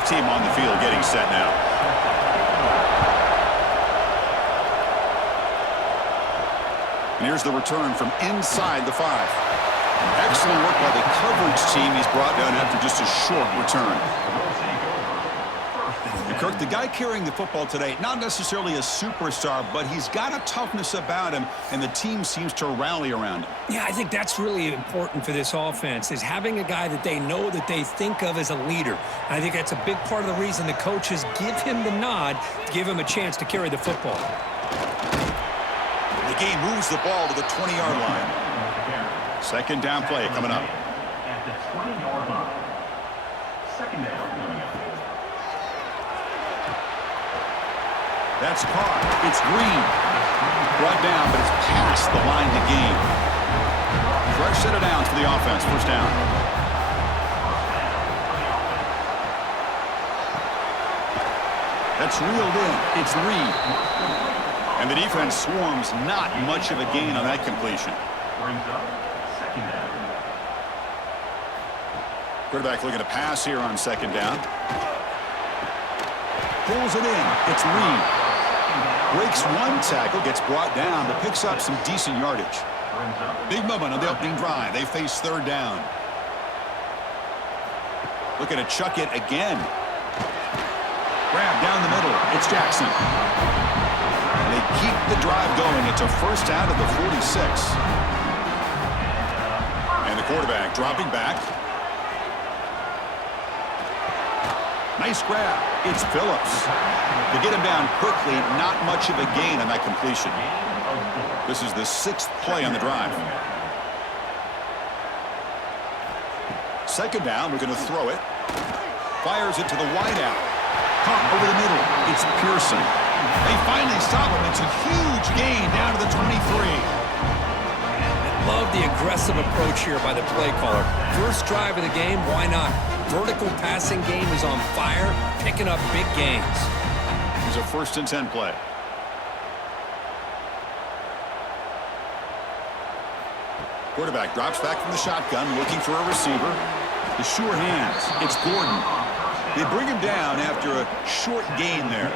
kickoff team on the field getting set now. And here's the return from inside the 5. Excellent work by the coverage team. He's brought down after just a short return. And Kirk, the guy carrying the football today, not necessarily a superstar, but he's got a toughness about him, and the team seems to rally around him. Yeah, I think that's really important for this offense, is having a guy that they know, that they think of as a leader. And I think that's a big part of the reason the coaches give him the nod to give him a chance to carry the football. The game moves the ball to the 20-yard line. Second down play coming up. At the 20-yard line. Second down coming up. That's caught. It's Green. Brought down, but it's past the line to gain. Fresh set of downs for the offense. First down. That's reeled in. It's Reed. And the defense swarms. Not much of a gain on that completion. Brings up second down. Quarterback looking to pass here on second down. Pulls it in. It's Reed. Breaks one tackle, gets brought down, but picks up some decent yardage. Big moment on the opening drive. They face third down. Looking to chuck it again. Grab down the middle. It's Jackson. And they keep the drive going. It's a first out of the 46. And the quarterback dropping back. Nice grab. It's Phillips. To get him down quickly, not much of a gain on that completion. This is the 6th play on the drive. Second down, we're going to throw it. Fires it to the wideout. Caught over the middle. It's Pearson. They finally stop him. It's a huge gain down to the 23. Love the aggressive approach here by the play caller. First drive of the game, why not? Vertical passing game is on fire, picking up big gains. Here's a 1st and 10 play. Quarterback drops back from the shotgun, looking for a receiver. The sure hands. It's Gordon. They bring him down after a short gain there.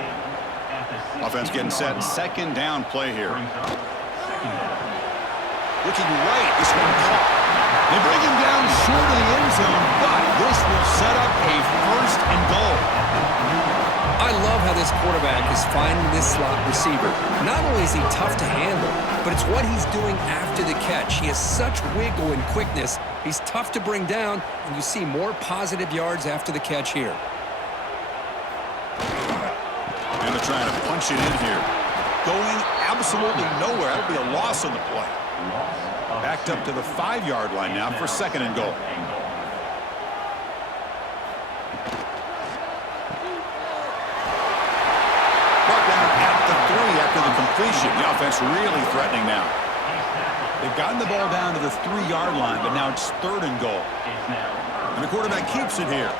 Offense getting set. Second down play here. Looking right. This one caught. They bring him down short of the end zone, but this will set up a 1st and goal. I love how this quarterback is finding this slot receiver. Not only is he tough to handle, but it's what he's doing after the catch. He has such wiggle and quickness. He's tough to bring down, and you see more positive yards after the catch here. And they're trying to punch it in here. Going absolutely nowhere. That'll be a loss on the play. Backed up to the 5-yard line now for 2nd and goal. Brought down at the 3 after the completion. The offense really threatening now. They've gotten the ball down to the 3-yard line, but now it's 3rd and goal. And the quarterback keeps it here.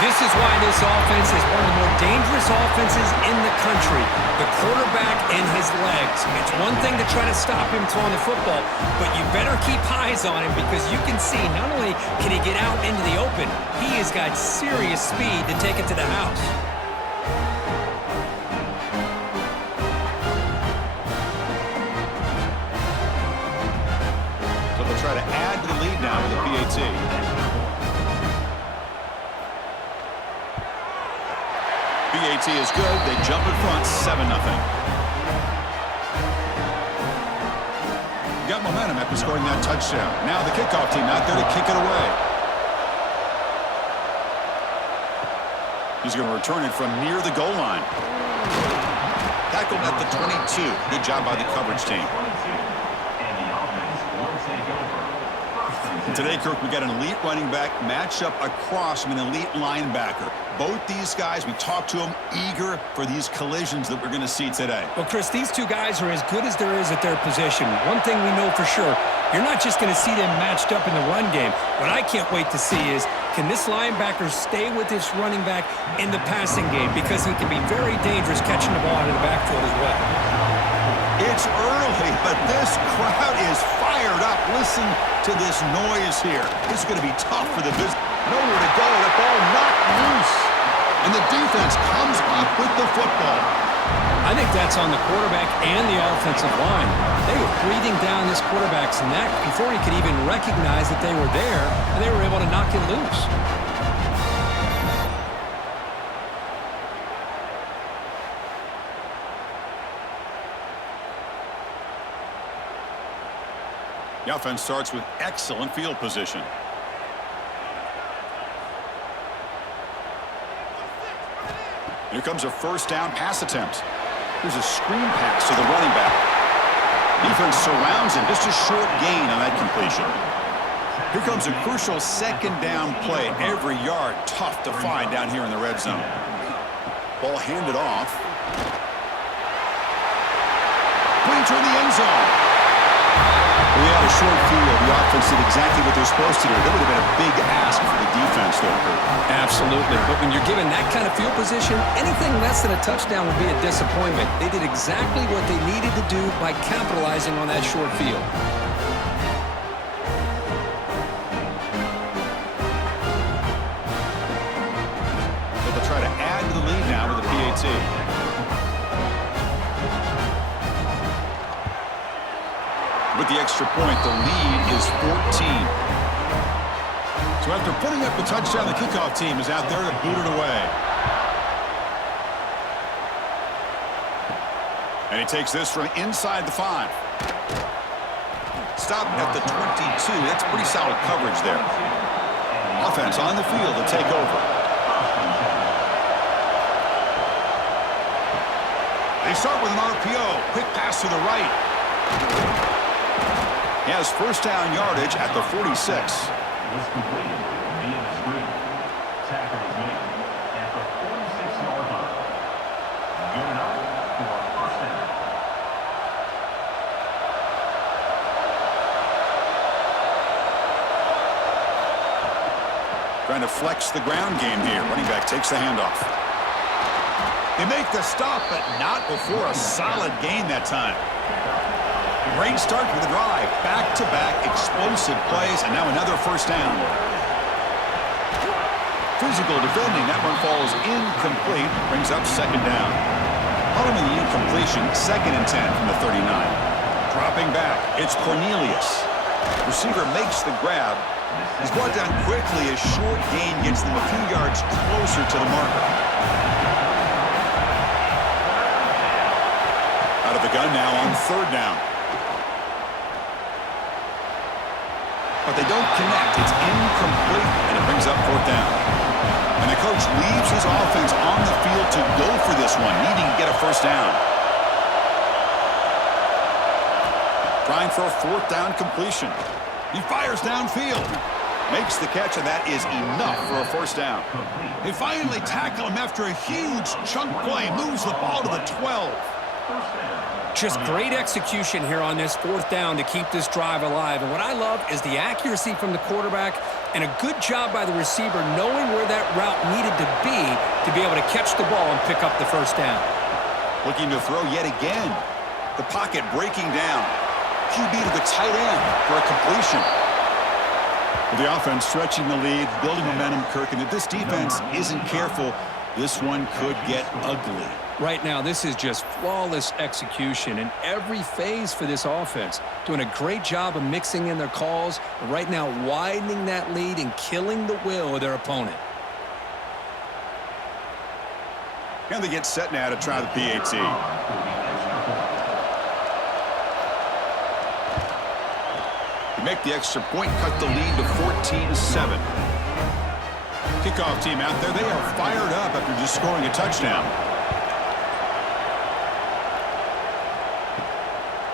This is why this offense is one of the more dangerous offenses in the country. The quarterback and his legs. It's one thing to try to stop him throwing the football, but you better keep eyes on him because you can see not only can he get out into the open, he has got serious speed to take it to the house. So they'll try to add to the lead now with a PAT. PAT is good. They jump in front, 7-0. Got momentum after scoring that touchdown. Now the kickoff team out there to kick it away. He's going to return it from near the goal line. Tackled at the 22. Good job by the coverage team. And today, Kirk, we got an elite running back matched up across from an elite linebacker. Both these guys, we talked to them, eager for these collisions that we're going to see today. Well, Chris, these two guys are as good as there is at their position. One thing we know for sure, you're not just going to see them matched up in the run game. What I can't wait to see is, can this linebacker stay with this running back in the passing game? Because he can be very dangerous catching the ball out of the backfield as well. It's early, but this crowd is fired up. Listen to this noise here. This is going to be tough for the business. Nowhere to go. The ball knocked loose. And the defense comes up with the football. I think that's on the quarterback and the offensive line. They were breathing down this quarterback's neck before he could even recognize that they were there, and they were able to knock it loose. The offense starts with excellent field position. Here comes a first down pass attempt. Here's a screen pass to the running back. Defense surrounds him. Just a short gain on that completion. Here comes a crucial second down play. Every yard tough to find down here in the red zone. Ball handed off. Points toward the end zone. We had a short field. The offense did exactly what they're supposed to do. That would have been a big ask for the defense, though, Kurt. Absolutely. But when you're given that kind of field position, anything less than a touchdown would be a disappointment. They did exactly what they needed to do by capitalizing on that short field. They'll try to add to the lead now with a PAT. With the extra point, the lead is 14. So after putting up the touchdown, the kickoff team is out there to boot it away. And he takes this from inside the 5. Stop at the 22. That's pretty solid coverage there. Offense on the field to take over. They start with an RPO. Quick pass to the right. He has first down yardage at the 46. Was completed via the screen. Tackle is made at the 46-yard line. Good enough for a first down. Trying to flex the ground game here. Running back takes the handoff. They make the stop, but not before a solid gain that time. Great start to the drive. Back-to-back explosive plays, and now another first down. Physical defending. That one falls incomplete. Brings up second down. Following the incompletion, 2nd and 10 from the 39. Dropping back, it's Cornelius. Receiver makes the grab. He's brought down quickly. A short gain gets them a few yards closer to the marker. Out of the gun now on 3rd down. But they don't connect. It's incomplete, and it brings up 4th down. And the coach leaves his offense on the field to go for this one, needing to get a first down. Trying for a 4th down completion. He fires downfield. Makes the catch, and that is enough for a first down. They finally tackle him after a huge chunk play. Moves the ball to the 12. Just great execution here on this 4th down to keep this drive alive. And what I love is the accuracy from the quarterback and a good job by the receiver knowing where that route needed to be able to catch the ball and pick up the first down. Looking to throw yet again. The pocket breaking down. QB to the tight end for a completion. The offense stretching the lead, building momentum, Kirk. And if this defense isn't careful, this one could get ugly. Right now, this is just flawless execution in every phase for this offense. Doing a great job of mixing in their calls. Right now, widening that lead and killing the will of their opponent. And they get set now to try the PAT. They make the extra point, cut the lead to 14-7. Kickoff team out there, they are fired up after just scoring a touchdown.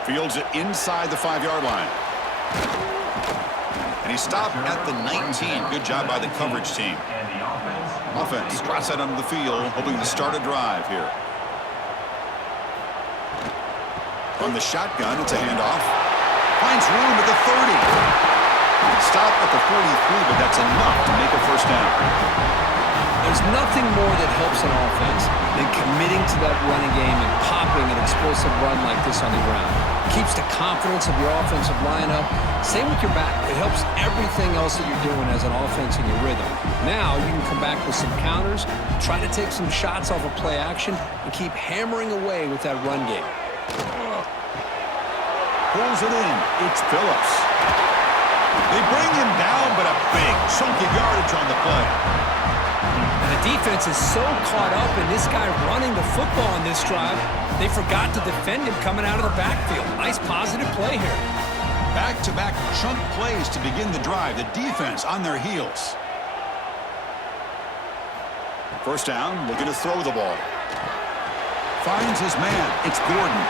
Fields it inside the 5-yard line. And he stopped at the 19. Good job by the coverage team. Offense drops that onto the field, hoping to start a drive here. From the shotgun, it's a handoff. Finds room at the 30. Stop at the 43, but that's enough to make a first down. There's nothing more that helps an offense than committing to that running game and popping an explosive run like this on the ground. It keeps the confidence of your offensive line up. Same with your back. It helps everything else that you're doing as an offense in your rhythm. Now you can come back with some counters, try to take some shots off of play action, and keep hammering away with that run game. Pulls it in. It's Phillips. They bring him down, but a big chunk of yardage on the play. And the defense is so caught up in this guy running the football on this drive, they forgot to defend him coming out of the backfield. Nice positive play here. Back-to-back chunk plays to begin the drive. The defense on their heels. First down, looking to throw the ball. Finds his man. It's Gordon.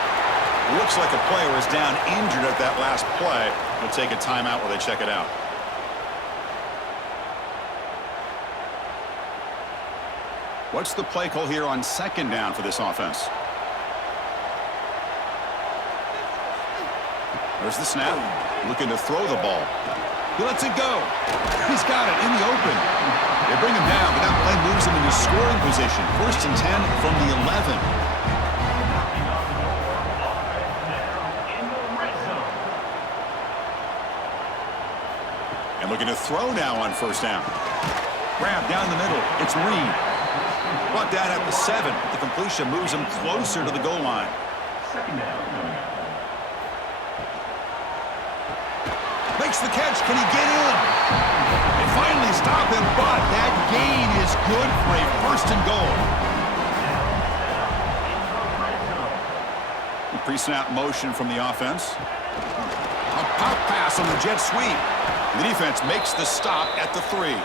Looks like a player is down injured at that last play. They'll take a timeout while they check it out. What's the play call here on second down for this offense? There's the snap. Looking to throw the ball. He lets it go. He's got it in the open. They bring him down, but that play moves him into scoring position. 1st and 10 from the 11. And looking to throw now on first down. Grab down the middle. It's Reed. Brought down at the 7. The completion moves him closer to the goal line. Makes the catch. Can he get in? They finally stop him, but that gain is good for a 1st and goal. Pre-snap motion from the offense. A pop pass on the jet sweep. The defense makes the stop at the 3.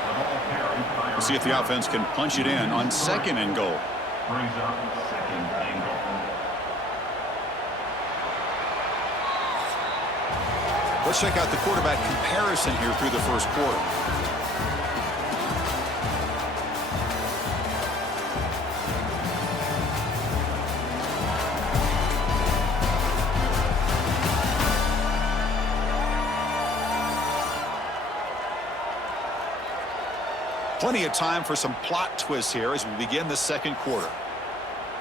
We'll see if the offense can punch it in on 2nd and goal. Brings up 2nd and goal. Let's check out the quarterback comparison here through the first quarter. Plenty of time for some plot twists here as we begin the second quarter.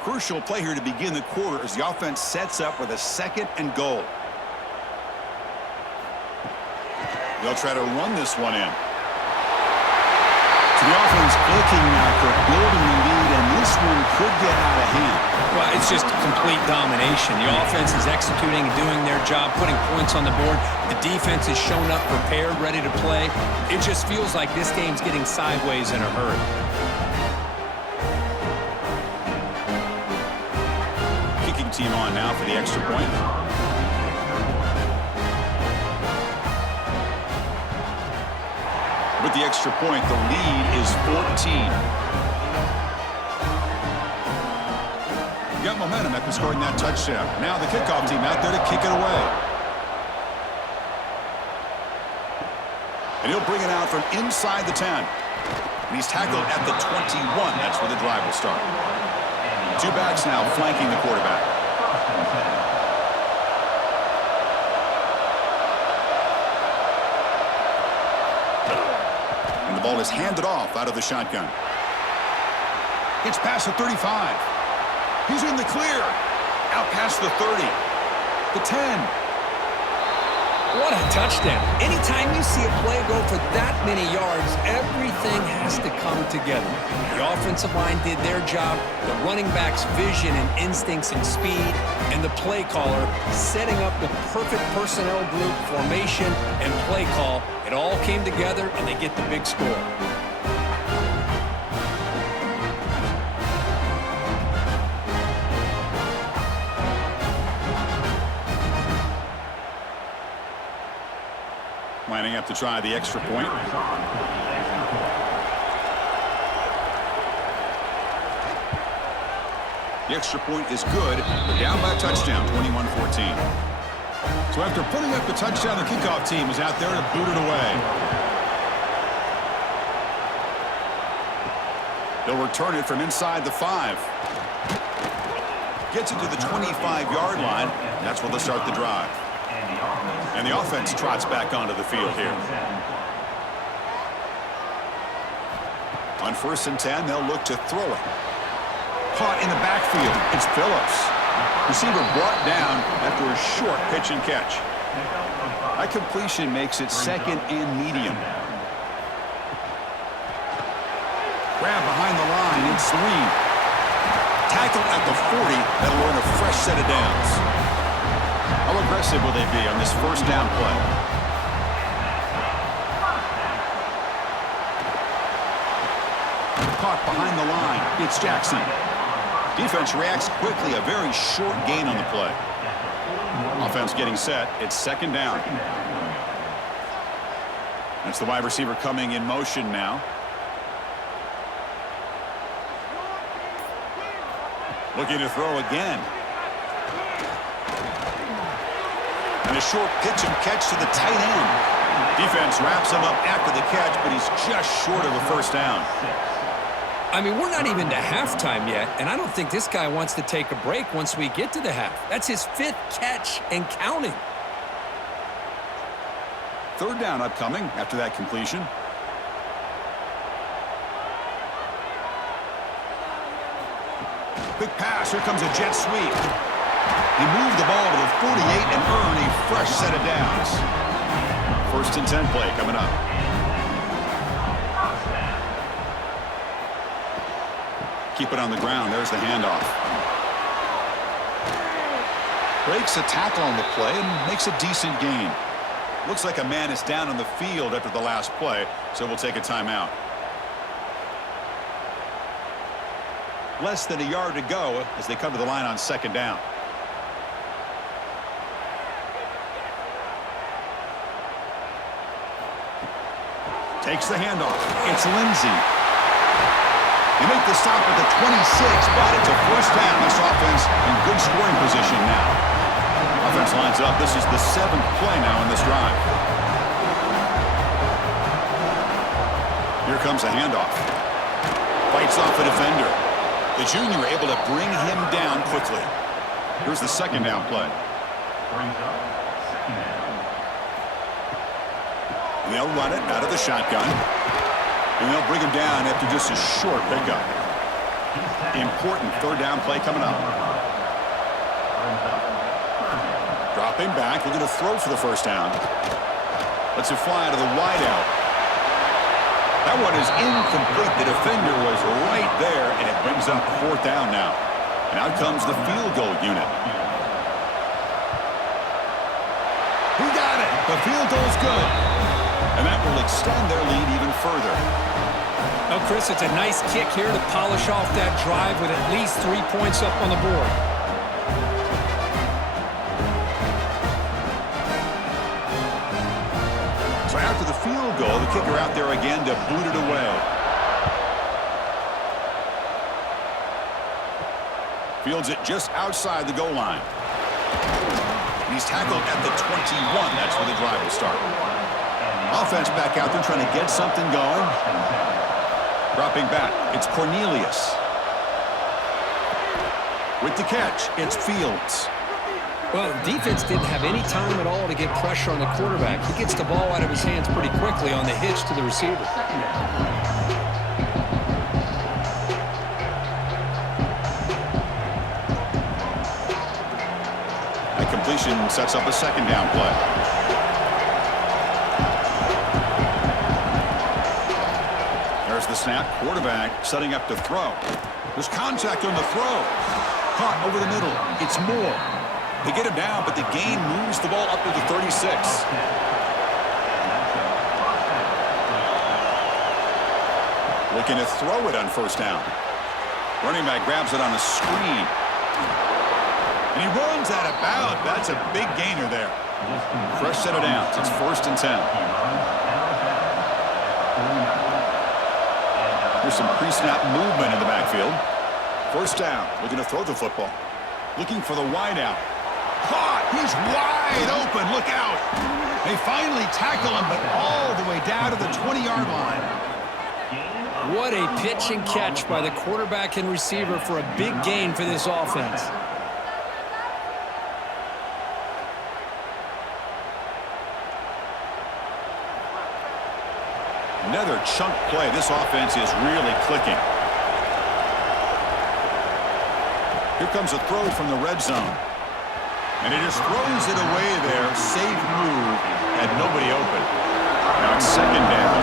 Crucial play here to begin the quarter as the offense sets up with a 2nd and goal. They'll try to run this one in. So the offense looking now for building the lead, and this one could get out of hand. Well, it's just complete domination. The offense is executing and doing their job, putting points on the board. The defense is shown up prepared, ready to play. It just feels like this game's getting sideways in a hurry. Kicking team on now for the extra point. With the extra point, the lead is 14. Got momentum after scoring that touchdown. Now the kickoff team out there to kick it away. And he'll bring it out from inside the 10. And he's tackled at the 21. That's where the drive will start. 2 backs now flanking the quarterback. And the ball is handed off out of the shotgun. It's past the 35. He's in the clear. Out past the 30. The 10. What a touchdown. Anytime you see a play go for that many yards, everything has to come together. The offensive line did their job, the running back's vision and instincts and speed, and the play caller setting up the perfect personnel group, formation, and play call. It all came together, and they get the big score. Lining up to try the extra point. The extra point is good. They're down by a touchdown, 21-14. So after putting up the touchdown, the kickoff team is out there to boot it away. They'll return it from inside the 5. Gets it to the 25-yard line. That's where they'll start the drive. And the offense trots back onto the field here. On 1st and 10, they'll look to throw it. Caught in the backfield. It's Phillips. Receiver brought down after a short pitch and catch. That completion makes it 2nd and medium. Grab behind the line. It's Lee. Tackle at the 40. That'll earn a fresh set of downs. How aggressive will they be on this 1st down play? Caught behind the line. It's Jackson. Defense reacts quickly. A very short gain on the play. Offense getting set. It's 2nd down. That's the wide receiver coming in motion now. Looking to throw again. And a short pitch and catch to the tight end. Defense wraps him up after the catch, but he's just short of a 1st down. I mean, we're not even to halftime yet, and I don't think this guy wants to take a break once we get to the half. That's his 5th catch and counting. 3rd down upcoming after that completion. Quick pass. Here comes a jet sweep. He moved the ball to the 48 and earned a fresh set of downs. 1st and 10 play coming up. Keep it on the ground. There's the handoff. Breaks a tackle on the play and makes a decent gain. Looks like a man is down on the field after the last play, so we'll take a timeout. Less than a yard to go as they come to the line on 2nd down. Takes the handoff. It's Lindsey. They make the stop at the 26, but it's a 1st down. This offense in good scoring position now. Offense lines up. This is the 7th play now in this drive. Here comes a handoff. Fights off a defender. The junior able to bring him down quickly. Here's the 2nd down play. And they'll run it out of the shotgun. And they'll bring him down after just a short pickup. Important 3rd down play coming up. Dropping back, looking to throw for the 1st down. Lets it fly to the wideout. That one is incomplete. The defender was right there, and it brings up 4th down now. And out comes the field goal unit. He got it. The field goal's good. And that will extend their lead even further. Oh, Chris, it's a nice kick here to polish off that drive with at least 3 points up on the board. So after the field goal, the kicker out there again to boot it away. Fields it just outside the goal line. He's tackled at the 21. That's where the drive will start. Offense back out there trying to get something going. Dropping back, it's Cornelius. With the catch, it's Fields. Well, defense didn't have any time at all to get pressure on the quarterback. He gets the ball out of his hands pretty quickly on the hitch to the receiver. That completion sets up a 2nd down play. There's the snap. Quarterback setting up to throw. There's contact on the throw. Caught over the middle. It's Moore. They get him down, but the gain moves the ball up to the 36. Looking to throw it on 1st down. Running back grabs it on the screen. And he runs out of bounds. That's a big gainer there. Fresh set of downs. It's 1st and 10. There's some pre-snap movement in the backfield. 1st down. Looking to throw the football. Looking for the wideout. Caught. He's wide open. Look out. They finally tackle him, but all the way down to the 20-yard line. What a pitch and catch by the quarterback and receiver for a big gain for this offense. Another chunk play. This offense is really clicking. Here comes a throw from the red zone. And he just throws it away there. Safe move. Had nobody open. Now it's second down.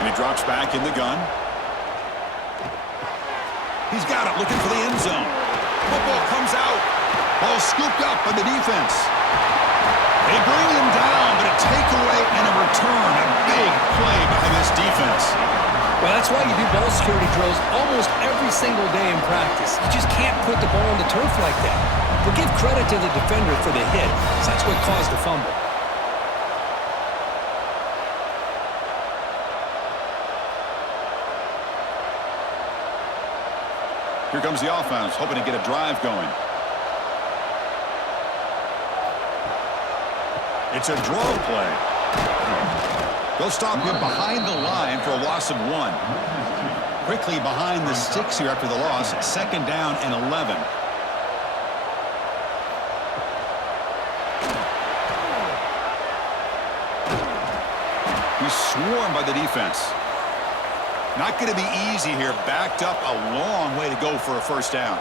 And he drops back in the gun. He's got it, looking for the end zone. Football comes out. Ball scooped up by the defense. They bring him down, but a takeaway and a return. A big play by this defense. Well, that's why you do ball security drills almost every single day in practice. You just can't put the ball on the turf like that. But give credit to the defender for the hit, because that's what caused the fumble. Here comes the offense, hoping to get a drive going. It's a draw play. They'll stop him behind the line for a loss of 1. Quickly behind the sticks here after the loss. Second down and 11. He's swarmed by the defense. Not going to be easy here. Backed up a long way to go for a first down.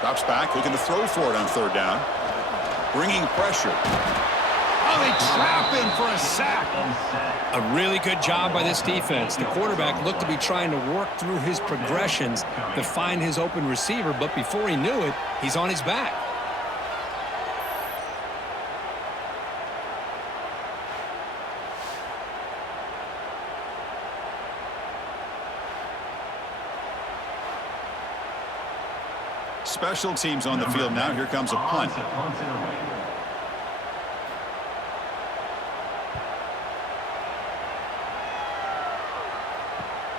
Drops back, looking to throw for it on third down. Bringing pressure. Oh, they trap him for a sack. A really good job by this defense. The quarterback looked to be trying to work through his progressions to find his open receiver, but before he knew it, he's on his back. Special teams on the field now. Here comes a punt.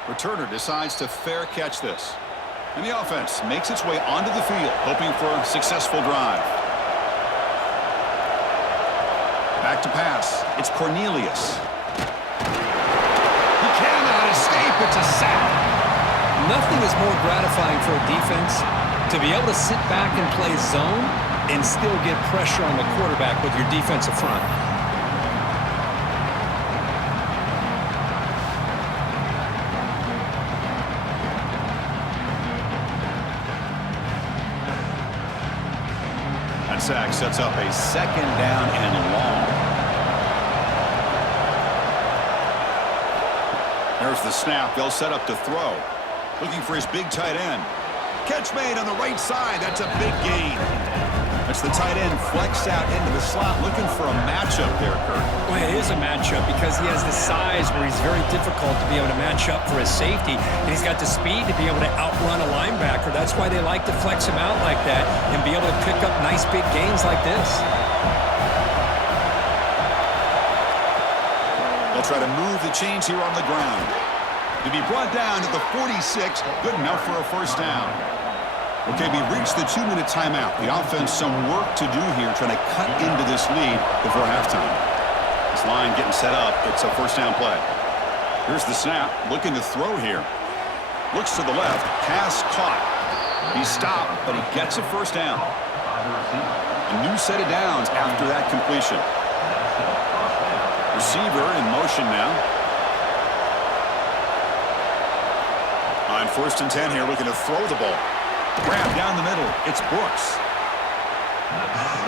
Returner decides to fair catch this. And the offense makes its way onto the field, hoping for a successful drive. Back to pass. It's Cornelius. He cannot escape. It's a sack. Nothing is more gratifying for a defense to be able to sit back and play zone and still get pressure on the quarterback with your defensive front. That sack sets up a second down and long. There's the snap. They'll set up to throw. Looking for his big tight end. Catch made on the right side. That's a big gain. That's the tight end flexed out into the slot, looking for a matchup there, Kurt. Well, it is a matchup because he has the size where he's very difficult to be able to match up for his safety, and he's got the speed to be able to outrun a linebacker. That's why they like to flex him out like that and be able to pick up nice big gains like this. They'll try to move the chains here on the ground. To be brought down to the 46, good enough for a first down. Okay, we've reached the 2-minute timeout. The offense some work to do here, trying to cut into this lead before halftime. This line getting set up. It's a first down play. Here's the snap, looking to throw here. Looks to the left, pass caught. He's stopped, but he gets a first down. A new set of downs after that completion. Receiver in motion now. On 1st and 10 here, looking to throw the ball. Grab down the middle. It's Brooks.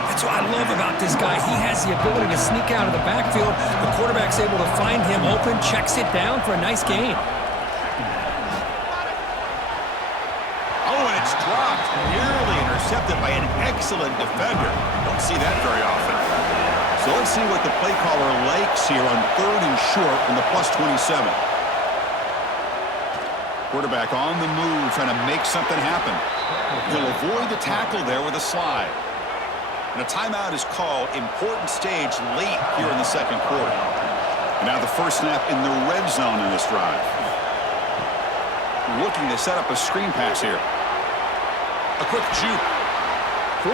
That's what I love about this guy. He has the ability to sneak out of the backfield. The quarterback's able to find him open, checks it down for a nice gain. Oh, and it's dropped. Nearly intercepted by an excellent defender. Don't see that very often. So let's see what the play caller likes here on 3rd and short from the +27. Quarterback on the move, trying to make something happen. He'll avoid the tackle there with a slide. And a timeout is called. Important stage late here in the second quarter. And now the first snap in the red zone in this drive. Looking to set up a screen pass here. A quick juke.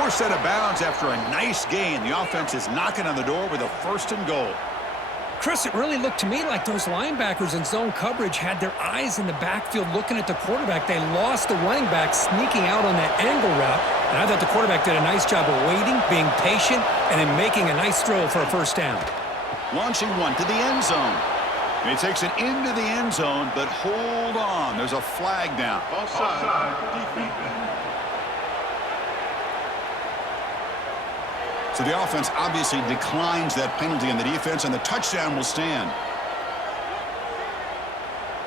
4 set of bounds after a nice gain. The offense is knocking on the door with a 1st and goal. Chris, it really looked to me like those linebackers in zone coverage had their eyes in the backfield looking at the quarterback. They lost the running back sneaking out on that angle route. And I thought the quarterback did a nice job of waiting, being patient, and then making a nice throw for a first down. Launching one to the end zone. And he takes it into the end zone, but hold on. There's a flag down. Offside. Defense. So the offense obviously declines that penalty in the defense, and the touchdown will stand.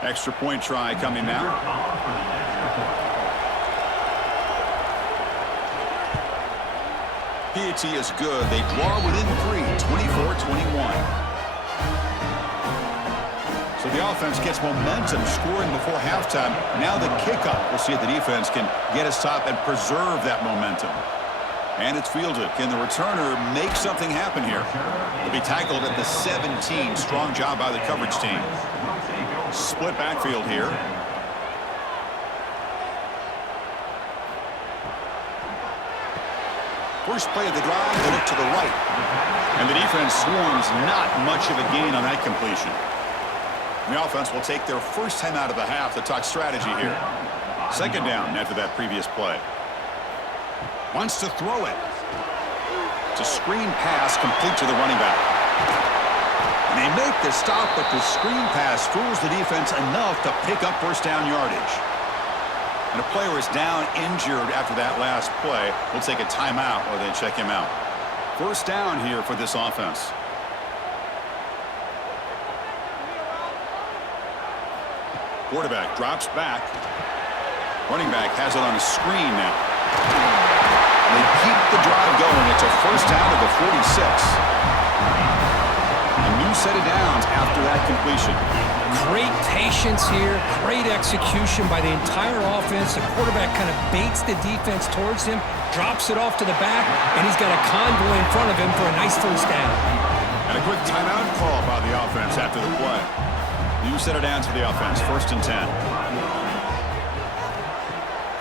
Extra point try coming now. Piety is good. They draw within 3, 24-21. So the offense gets momentum, scoring before halftime. Now the kickoff. We'll see if the defense can get a stop and preserve that momentum. And it's fielded. Can the returner make something happen here? He'll be tackled at the 17. Strong job by the coverage team. Split backfield here. First play of the drive, they look to the right. And the defense swarms, not much of a gain on that completion. And the offense will take their first time out of the half to talk strategy here. Second down after that previous play. Wants to throw it. It's a screen pass complete to the running back. And they make the stop, but the screen pass fools the defense enough to pick up first down yardage. And a player is down injured after that last play. We'll take a timeout or they check him out. First down here for this offense. Quarterback drops back. Running back has it on a screen now. They keep the drive going. It's a first down to the 46. A new set of downs after that completion. Great patience here, great execution by the entire offense. The quarterback kind of baits the defense towards him, drops it off to the back, and he's got a convoy in front of him for a nice first down. And a quick timeout call by the offense after the play. New set of downs for the offense, 1st and 10.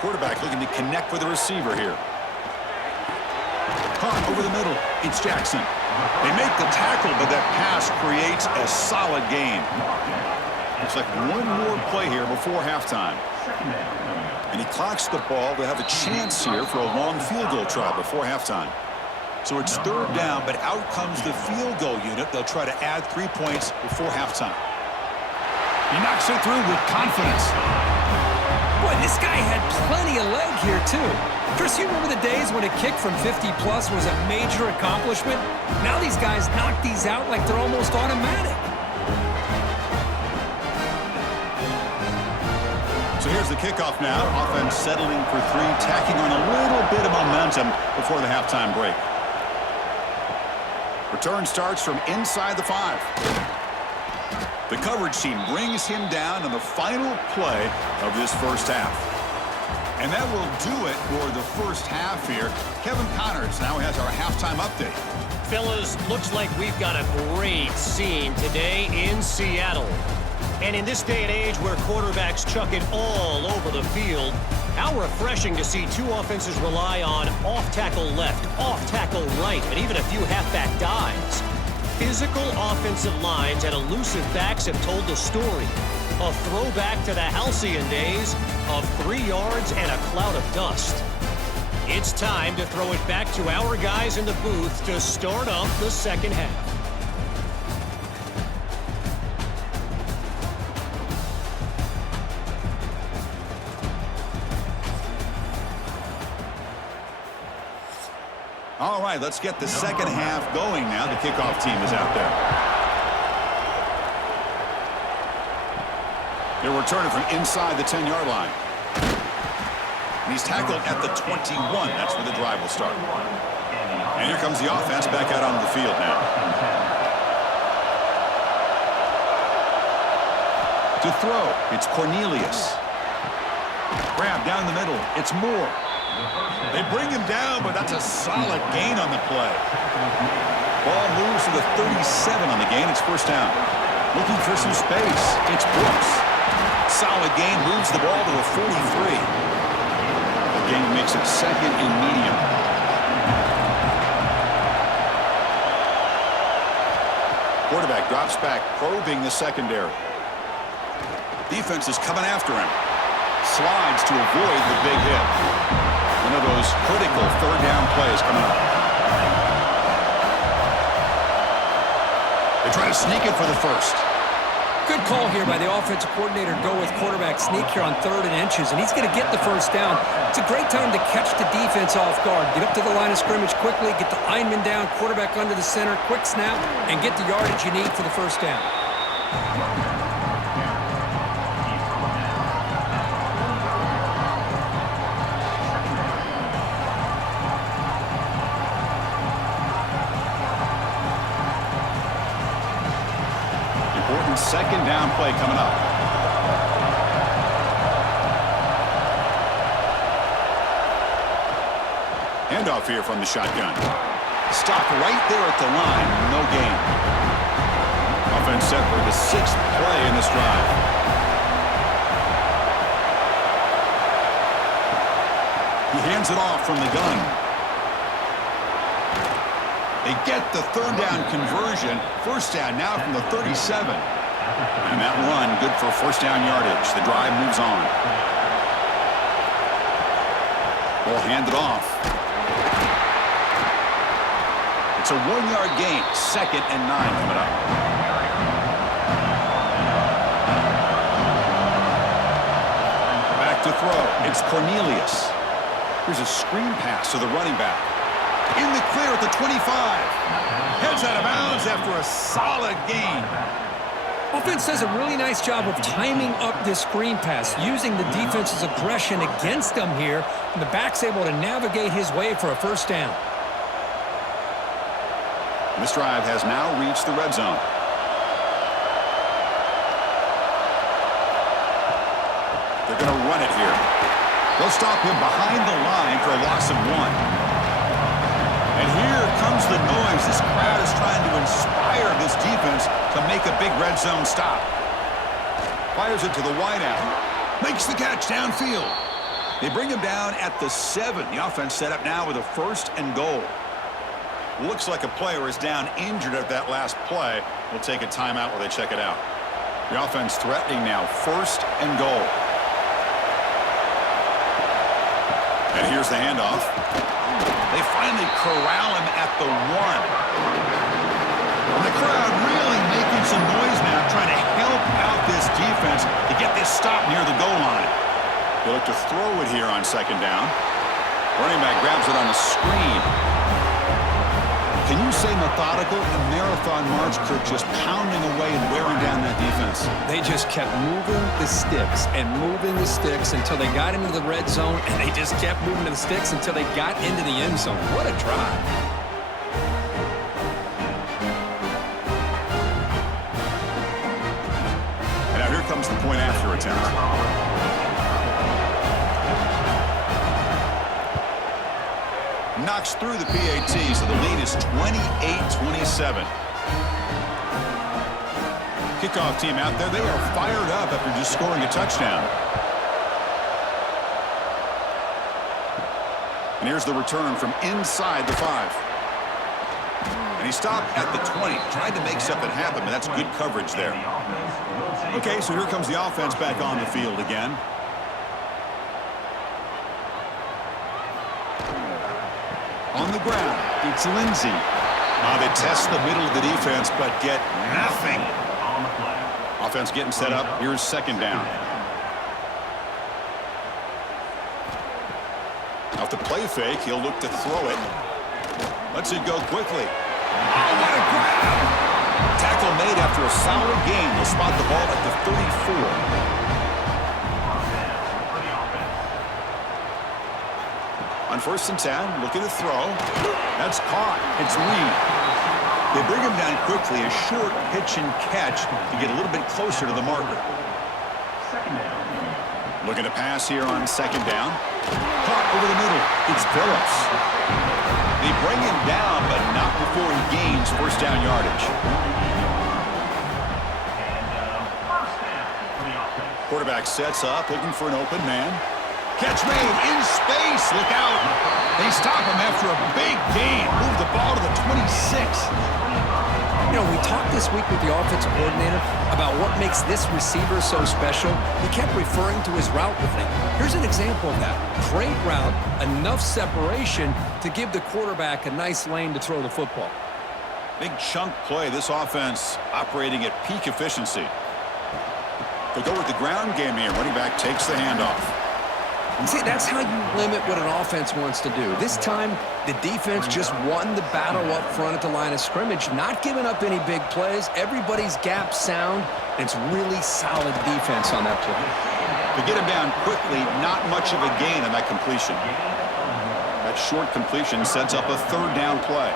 Quarterback looking to connect with the receiver here. Caught over the middle. It's Jackson. They make the tackle, but that pass creates a solid gain. Looks like one more play here before halftime. And he clocks the ball to have a chance here for a long field goal try before halftime. So it's third down, but out comes the field goal unit. They'll try to add 3 points before halftime. He knocks it through with confidence. Boy, this guy had plenty of leg here, too. Chris, you remember the days when a kick from 50-plus was a major accomplishment? Now these guys knock these out like they're almost automatic. So here's the kickoff now. Offense settling for 3, tacking on a little bit of momentum before the halftime break. Return starts from inside the 5. The coverage team brings him down on the final play of this first half. And that will do it for the first half here. Kevin Connors now has our halftime update. Fellas, looks like we've got a great scene today in Seattle. And in this day and age where quarterbacks chuck it all over the field, how refreshing to see two offenses rely on off-tackle left, off-tackle right, and even a few halfback dives. Physical offensive lines and elusive backs have told the story. A throwback to the halcyon days of 3 yards and a cloud of dust. It's time to throw it back to our guys in the booth to start up the second half. All right, let's get the second half going now. The kickoff team is out there. They're returning from inside the 10-yard line. And he's tackled at the 21. That's where the drive will start. And here comes the offense back out on the field now. To throw, it's Cornelius. Grab down the middle, it's Moore. They bring him down, but that's a solid gain on the play. Ball moves to the 37 on the gain. It's first down. Looking for some space. It's Brooks. Solid gain, moves the ball to the 43. The gain makes it second and medium. Quarterback drops back, probing the secondary. Defense is coming after him. Slides to avoid the big hit. One of those critical third down plays coming up. They try to sneak it for the first. Good call here by the offensive coordinator to go with quarterback sneak here on 3rd and inches, and he's going to get the first down. It's a great time to catch the defense off guard. Get up to the line of scrimmage quickly, get the lineman down, quarterback under the center, quick snap, and get the yardage you need for the first down. Second down play coming up. Handoff here from the shotgun. Stop right there at the line. No gain. Offense set for the 6th play in this drive. He hands it off from the gun. They get the 3rd down conversion. First down now from the 37. And that run, good for first down yardage. The drive moves on. Ball handed off. It's a 1-yard gain. 2nd and 9 coming up. Back to throw. It's Cornelius. Here's a screen pass to the running back. In the clear at the 25. Heads out of bounds after a solid gain. Offense does a really nice job of timing up this screen pass, using the defense's aggression against them here, and the back's able to navigate his way for a first down. This drive has now reached the red zone. They're going to run it here. They'll stop him behind the line for a loss of 1. And here comes the noise. This crowd is trying to inspire this defense to make a big red zone stop. Fires it to the wideout. Makes the catch downfield. They bring him down at the 7. The offense set up now with a 1st and goal. Looks like a player is down injured at that last play. We'll take a timeout while they check it out. The offense threatening now, 1st and goal. And here's the handoff. They finally corral him at the 1. And the crowd really making some noise now, trying to help out this defense to get this stop near the goal line. They look to throw it here on 2nd down. Running back grabs it on the screen. Can you say methodical? A marathon march, Kirk, just pounding away and wearing down that defense. They just kept moving the sticks and moving the sticks until they got into the red zone, and they just kept moving the sticks until they got into the end zone. What a drive. And now here comes the point after attempt. Knocks through the PAT, so the lead is 28-27. Kickoff team out there, they are fired up after just scoring a touchdown. And here's the return from inside the 5. And he stopped at the 20, tried to make something happen, but that's good coverage there. Okay, so here comes the offense back on the field again. On the ground, it's Lindsey. Now they test the middle of the defense, but get nothing. Offense getting set up. Here's 2nd down. Off the play fake, he'll look to throw it. Lets it go quickly. Oh, what a grab! Tackle made after a solid gain. They'll spot the ball at the 34. On 1st and 10, looking to throw. That's caught. It's Reed. They bring him down quickly, a short pitch and catch to get a little bit closer to the marker. Looking to pass here on 2nd down. Caught over the middle. It's Phillips. They bring him down, but not before he gains first down yardage. Quarterback sets up, looking for an open man. Catch made in space. Look out. They stop him after a big gain. Move the ball to the 26. You know, we talked this week with the offensive coordinator about what makes this receiver so special. He kept referring to his route running. Here's an example of that. Great route, enough separation to give the quarterback a nice lane to throw the football. Big chunk play. This offense operating at peak efficiency. They'll go with the ground game here. Running back takes the handoff. And see, that's how you limit what an offense wants to do. This time, the defense just won the battle up front at the line of scrimmage, not giving up any big plays. Everybody's gap sound, and it's really solid defense on that play. To get him down quickly, not much of a gain on that completion. That short completion sets up a third down play.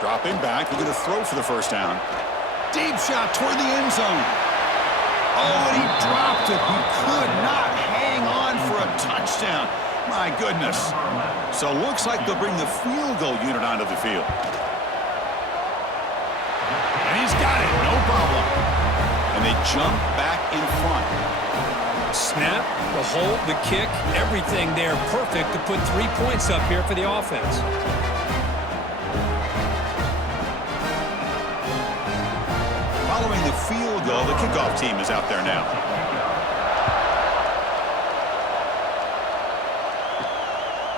Dropping back, looking to throw for the first down. Deep shot toward the end zone. Oh, and he dropped it. He could not hang on for a touchdown. My goodness. So looks like they'll bring the field goal unit onto the field. And he's got it, no problem. And they jump back in front. Snap, the hold, the kick, everything there perfect to put 3 points up here for the offense. Following the field goal, the kickoff team is out there now.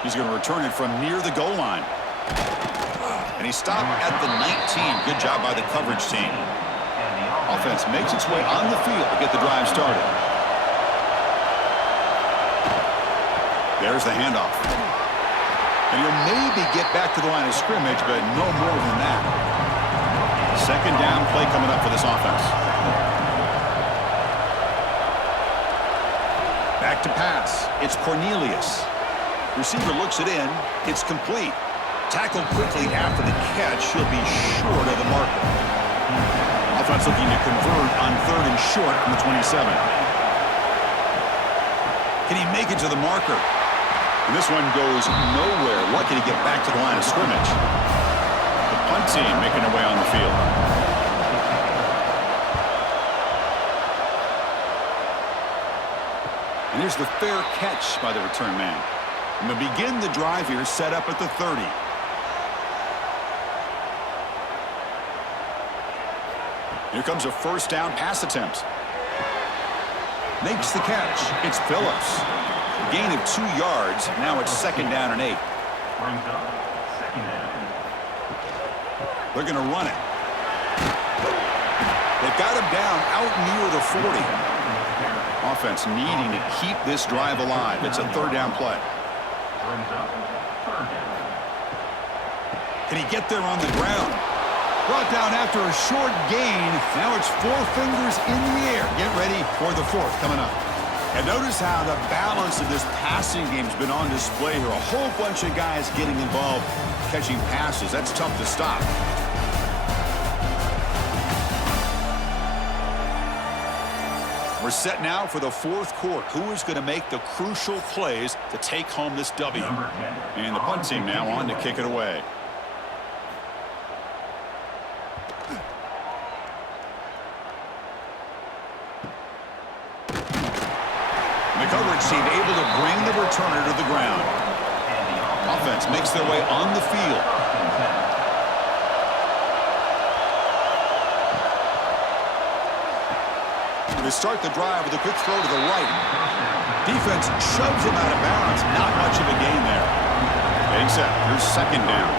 He's going to return it from near the goal line. And he stopped at the 19. Good job by the coverage team. Offense makes its way on the field to get the drive started. There's the handoff. And he'll maybe get back to the line of scrimmage, but no more than that. Second down play coming up for this offense. Back to pass. It's Cornelius. Receiver looks it in. It's complete. Tackled quickly after the catch. He'll be short of the marker. Offense looking to convert on third and short from the 27. Can he make it to the marker? And this one goes nowhere. Lucky to get back to the line of scrimmage. Punt team making their way on the field. And here's the fair catch by the return man. And they'll begin the drive here, set up at the 30. Here comes a first down pass attempt. Makes the catch. It's Phillips. Gain of 2 yards. Now it's second down and 8. Brings up second down. They're going to run it. They've got him down out near the 40. Offense needing to keep this drive alive. It's a third down play. Brings up third down. Can he get there on the ground? Brought down after a short gain. Now it's 4 fingers in the air. Get ready for the fourth coming up. And notice how the balance of this passing game has been on display here. A whole bunch of guys getting involved, catching passes. That's tough to stop. We're set now for the fourth quarter. Who is going to make the crucial plays to take home this W? And the punt team now on to kick it away. The coverage team able to bring the returner to the ground. Offense makes their way on the field. They start the drive with a quick throw to the right. Defense shoves him out of bounds. Not much of a gain there. Getting set. Here's second down.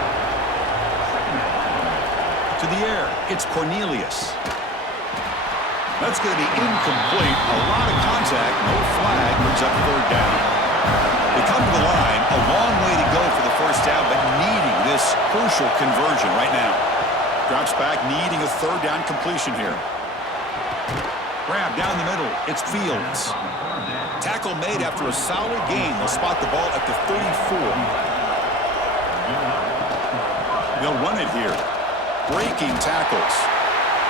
To the air. It's Cornelius. That's going to be incomplete. A lot of contact. No flag. Brings up third down. They come to the line. A long way to go for the first down, but needing this crucial conversion right now. Drops back, needing a third down completion here. Grab down the middle. It's Fields. Tackle made after a solid gain. They'll spot the ball at the 34. They'll run it here. Breaking tackles.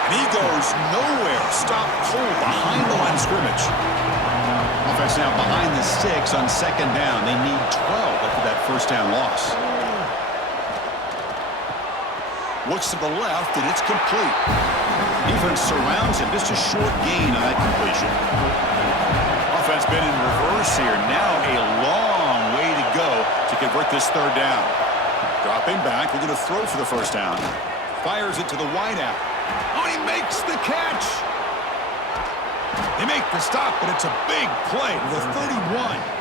And he goes nowhere. Stop cold behind the line of scrimmage. Offense now behind the 6 on second down. They need 12 after that first down loss. Looks to the left, and it's complete. Defense surrounds him. Just a short gain on that completion. Offense been in reverse here. Now a long way to go to convert this third down. Dropping back, we're going to throw for the first down. Fires it to the wideout. Oh, he makes the catch. They make the stop, but it's a big play to the 31.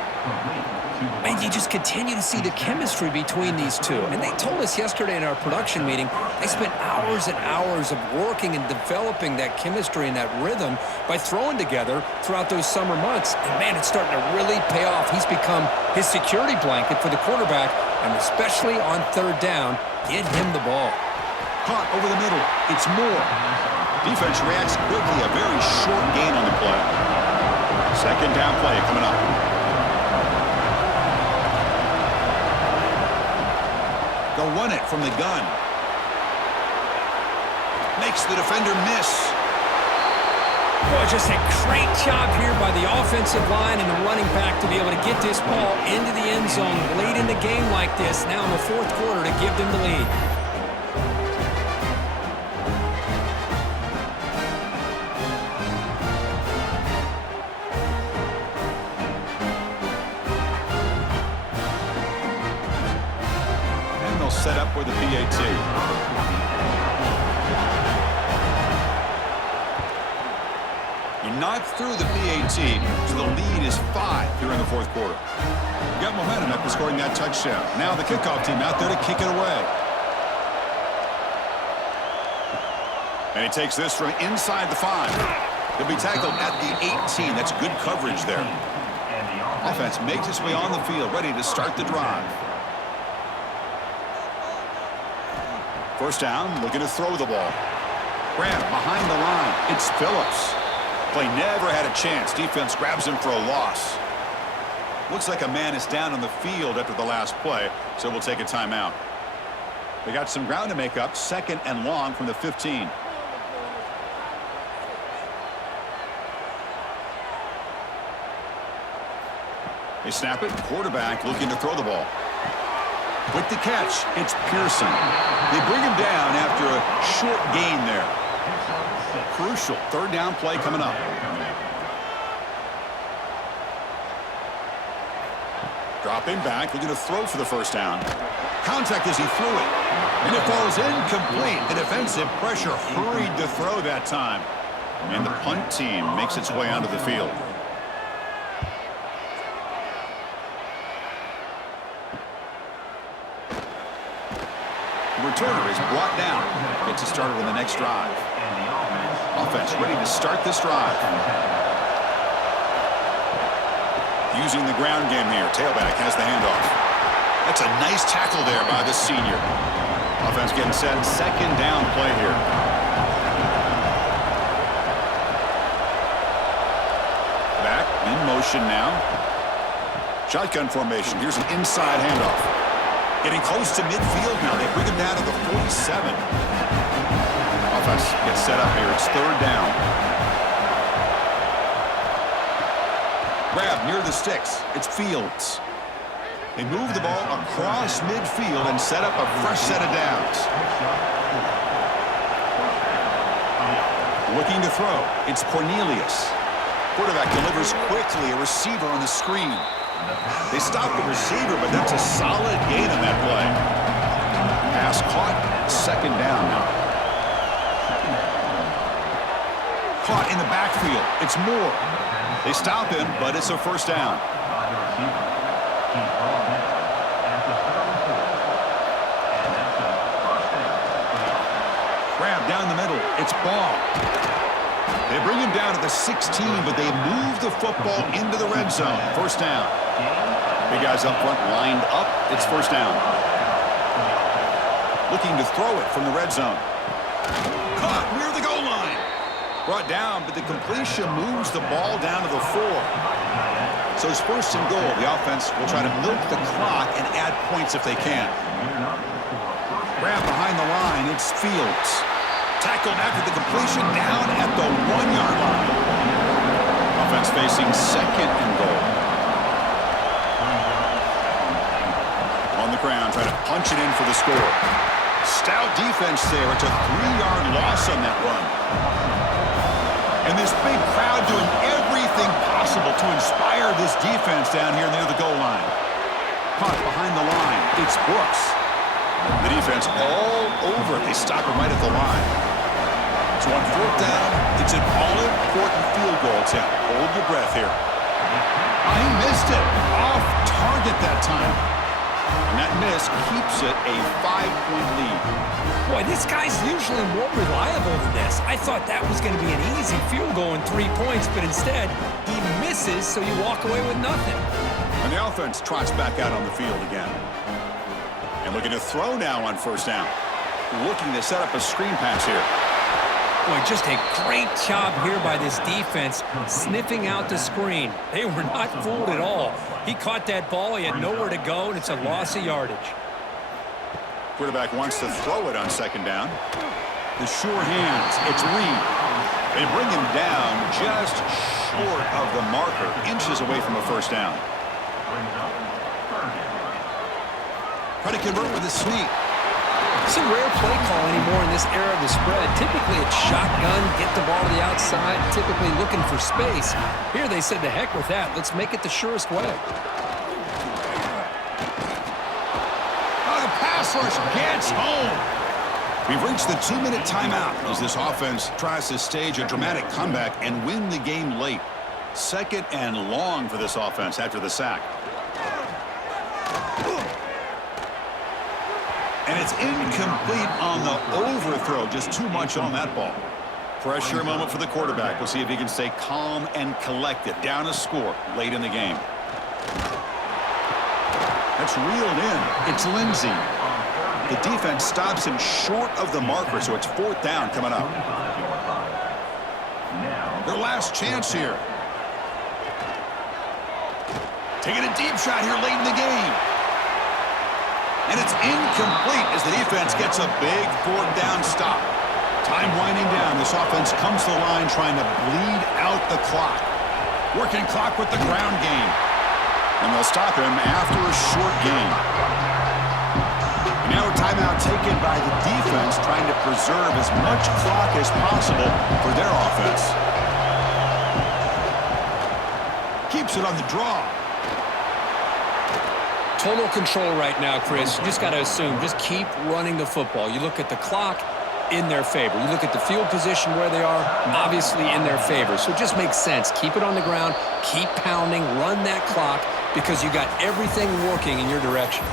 And you just continue to see the chemistry between these two. And they told us yesterday in our production meeting, they spent hours and hours of working and developing that chemistry and that rhythm by throwing together throughout those summer months. And, man, it's starting to really pay off. He's become his security blanket for the quarterback, and especially on third down, get him the ball. Caught over the middle. It's Moore. Defense reacts quickly. A very short gain on the play. Second down play coming up. They'll run it from the gun. Makes the defender miss. Boy, just a great job here by the offensive line and the running back to be able to get this ball into the end zone late in the game like this, now in the fourth quarter, to give them the lead. And they'll set up with the PAT. Not through the PAT, so the lead is 5 here in the fourth quarter. Got momentum after scoring that touchdown. Now the kickoff team out there to kick it away. And he takes this from inside the 5. He'll be tackled at the 18. That's good coverage there. Offense makes its way on the field, ready to start the drive. First down, looking to throw the ball. Grab behind the line. It's Phillips. Play never had a chance. Defense grabs him for a loss. Looks like a man is down on the field after the last play, so we'll take a timeout. They got some ground to make up. Second and long from the 15. They snap it. Quarterback looking to throw the ball. With the catch, it's Pearson. They bring him down after a short gain there. Crucial third down play coming up. Dropping back, looking to throw for the first down. Contact as he threw it. And it falls incomplete. The defensive pressure hurried to throw that time. And the punt team makes its way onto the field. The returner is brought down. Gets it started on the next drive. Offense ready to start this drive. Using the ground game here. Tailback has the handoff. That's a nice tackle there by the senior. Offense getting set. Second down play here. Back in motion now. Shotgun formation. Here's an inside handoff. Getting close to midfield now. They bring him down to the 47. Offense gets set up here. It's third down. Grab near the sticks. It's Fields. They move the ball across midfield and set up a fresh set of downs. Looking to throw. It's Cornelius. Quarterback delivers quickly. A receiver on the screen. They stop the receiver, but that's a solid gain on that play. Pass caught. Second down now. Caught in the backfield. It's Moore. They stop him, but it's a first down. Grab down the middle. It's Ball. They bring him down to the 16, but they move the football into the red zone. First down. Big guys up front lined up. It's first down. Looking to throw it from the red zone. Caught near the goal line. Brought down, but the completion moves the ball down to the 4. So it's first and goal. The offense will try to milk the clock and add points if they can. Grab behind the line. It's Fields. Tackled after the completion down at the 1-yard line. Offense facing second and goal. On the ground, trying to punch it in for the score. Stout defense there. It's a 3-yard loss on that run. And this big crowd doing everything everything possible to inspire this defense down here near the goal line. Caught behind the line. It's Brooks. The defense all over it. They stop him right at the line. So on fourth down, it's an all-important field goal attempt. Hold your breath here. He missed it. Off target that time. And that miss keeps it a 5-point lead. Boy, this guy's usually more reliable than this. I thought that was going to be an easy field goal in 3 points, but instead, he misses, so you walk away with nothing. And the offense trots back out on the field again. And looking to throw now on first down. Looking to set up a screen pass here. Boy, just a great job here by this defense, sniffing out the screen. They were not fooled at all. He caught that ball, he had nowhere to go, and it's a loss of yardage. Quarterback wants to throw it on second down. The sure hands, it's Reed. They bring him down just short of the marker, inches away from a first down. Try to convert with a sneak. It's a rare play call anymore in this era of the spread. Typically, it's shotgun, get the ball to the outside, typically looking for space. Here they said, to heck with that. Let's make it the surest way. Oh, the pass rush gets home. We've reached the 2-minute timeout as this offense tries to stage a dramatic comeback and win the game late. Second and long for this offense after the sack. And it's incomplete on the overthrow. Just too much on that ball. Pressure moment for the quarterback. We'll see if he can stay calm and collected. Down a score late in the game. That's reeled in. It's Lindsey. The defense stops him short of the marker, so it's fourth down coming up. Their last chance here. Taking a deep shot here late in the game. And it's incomplete as the defense gets a big fourth down stop. Time winding down. This offense comes to the line trying to bleed out the clock. Working clock with the ground game. And they'll stop him after a short game. And now a timeout taken by the defense trying to preserve as much clock as possible for their offense. Keeps it on the draw. Total control right now, Chris. You just got to assume, just keep running the football. You look at the clock, in their favor. You look at the field position where they are, obviously in their favor. So it just makes sense. Keep it on the ground, keep pounding, run that clock, because you got everything working in your direction.